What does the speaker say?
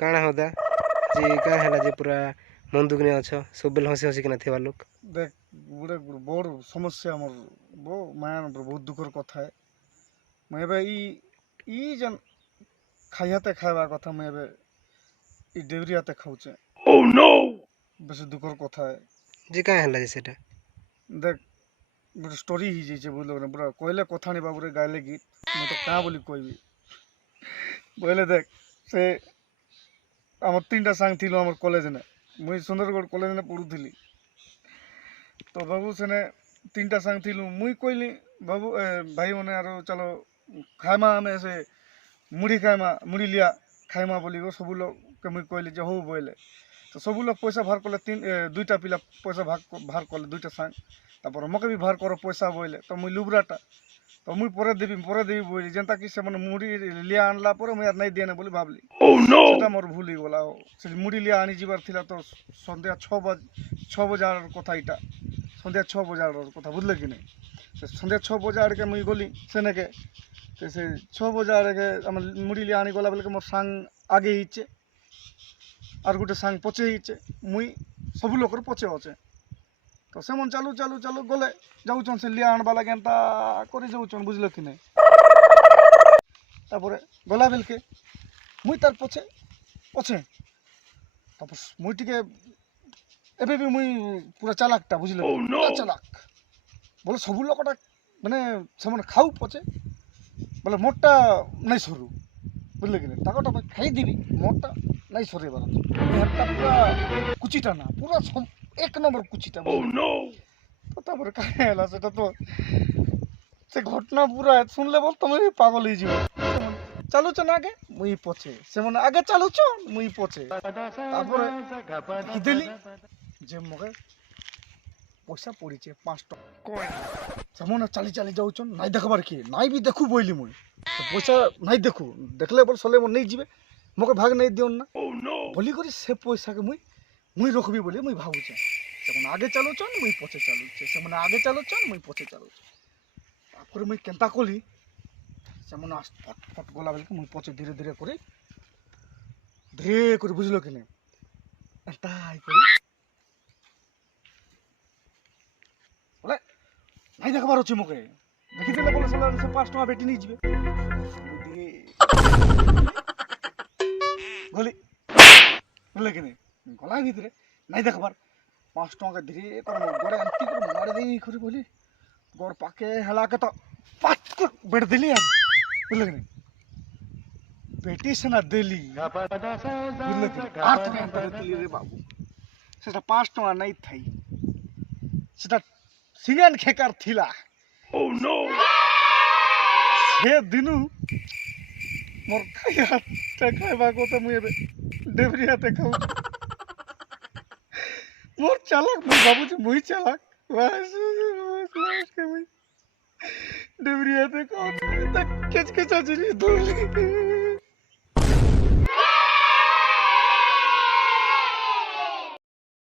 କାଣା ହଦା ଯେ କାଁ ହେଲା ଯେ ପୁରା ମନ ଦୁଃଖ ଅଛ ସବୁବେଳେ ହସି ହସି କିନା ଥିବା ଲୋକ। দেখ ଗୋଟେ ବଡ଼ ସମସ୍ୟା ଆମର ମାୟାନ ବହୁତ ଦୁଃଖର କଥା ହେ ମୁଁ ଏବେ ଇ ଯେନ୍ ଖାଇହାତେ ଖାଇବା କଥା ମୁଁ ଏବେ ଇ ଡେଉରିଆତେ ଖାଉଛେ ବେଶୀ ଦୁଃଖର କଥା ହେ। ଯେ କାଁ ହେଲା ଯେ ସେଟା দেখ ଗୋଟେ ଷ୍ଟୋରି ହେଇଯାଇଛି ବୁଝିଲ ପୁରା କହିଲେ କଥା ନି ବାବୁରେ ଗାଇଲେ ଗୀତ ମୁଁ ତ କାଁ ବୋଲି କହିବି ବୋଇଲେ ଦେଖ ସେ আমার তিনটা সাং ছিল আমার কলেজে মুই সুন্দরগড় কলেজে পড়ুলি তো বাবু সেনে তিনটা সাং থিলু মুই কইলি বাবু ভাই মানে আর চলো খাইমা আমি সে মুড়ি খাইমা মুড়ি লিয়া খাইমা বলি গো সবু লোককে মুই কইলি যে হউ বইলে তো সবু লোক পয়সা ভার করলে দুইটা পিলা পয়সা ভার করলে দুইটা সাং তারপর মকে বি ভার করো পয়সা বইলে তো মুই লুবরাটা তো মুই পরে দেবি বইলি যেনতা কি সে মানে মুড়ি লিয়া আনলা পরে মুই আর নাই দিয়ে না বলি ভাবলি সেটা মোর ভুল গলা সে মুড়ি লিয়া আনি যাবার ଥିଲା তো সন্ধ্যা 6 বাজার কথা এটা সন্ধ্যা 6 বাজার কথা বুঝলে কি নাই সন্ধ্যা 6 বাজার কে মুই গলি সেনেকে সে 6 বাজার কে আমার মুড়ি লিয়া আনি গলা বলে মোর সাং আগে হিচ্ছে আর গোটে সাং পছে হিচ্ছে মুই সবু লোকর পছে আছে তো সেমন চালু চালু চালু গলে যাউছন সে লিয়া আনবা লাগে এন্তা করে যাউছন বুঝলে কি নাই তারপরে গলা বেলকে মুই তার পছে পছে তারপর মুই টিকে এবে বি মুই পুরা চালাকটা বুঝলে পুরা চালাক বলে সবু লোকটা মানে সেমন খাও পছে বলে মোটটা নাই সরু বুঝলে কি নাই টাকাটা খাই দিবি মোটটা নাই সরে বার পুরা কুচিটা না পুরা এক নম্বর কুচিটা তো তারপরে কাজ হলা সেটা তো সে ঘটনা পুরা শুনলে বল তুমি পাগল হয়ে যাবে চালুছ না আগে মুই পছে সেমন আগে চালুছ মুই পছে তারপরে দেলি যে মগে পয়সা পড়িছে 5 টাকা সেমন চালি চালি যাউছন নাই দেখবার কি নাই বি দেখু বইলি মুই পয়সা নাই দেখু দেখলে বল সলে মন নেই যাবে মকে ভাগ নেই দিও না বলি করি সে পয়সাকে মুই রখবি বলি মুই ভাবুছে সেমন আগে চালুছন মুই পছে চালুছে সেমন আগে চালুছন মুই পছে চালুছে তারপরে মুই কেনতা কলি যেমন ফট ফট গলা বেলকে মুই পছে ধীরে ধীরে করে বুঝলো কিনে তাই করি বলে নাই দেখবার হচ্ছে মুখে দেখি দিলে বলে সে 5 টাকা বেটি নিয়ে যাবে গলি বুঝলে কিনে গলা ভিতরে নাই দেখবার 5 টাকা ধীরে করে গড়ে আনতি করে মারে দেই করে বলি গড় পাকে হেলাকে তো পাট করে বেট দিলি আর বুঝলে কিনে বেটি से ना दिली बुझले कि 8 घंटा दिली रे बाबू সেটা 5 টাকা নাই থাই সেটা সিঙ্গান খেকার থিলা ও নো সে দিনু মোর খাইবা কথা মুই এবে ডেবরিয়াতে খাও মোর চালাক মুই ভাবুছি মুই চালাক বাস কে মুই ডেবরিয়াতে খাও তা কেচ কেচা জিনিস ধরলি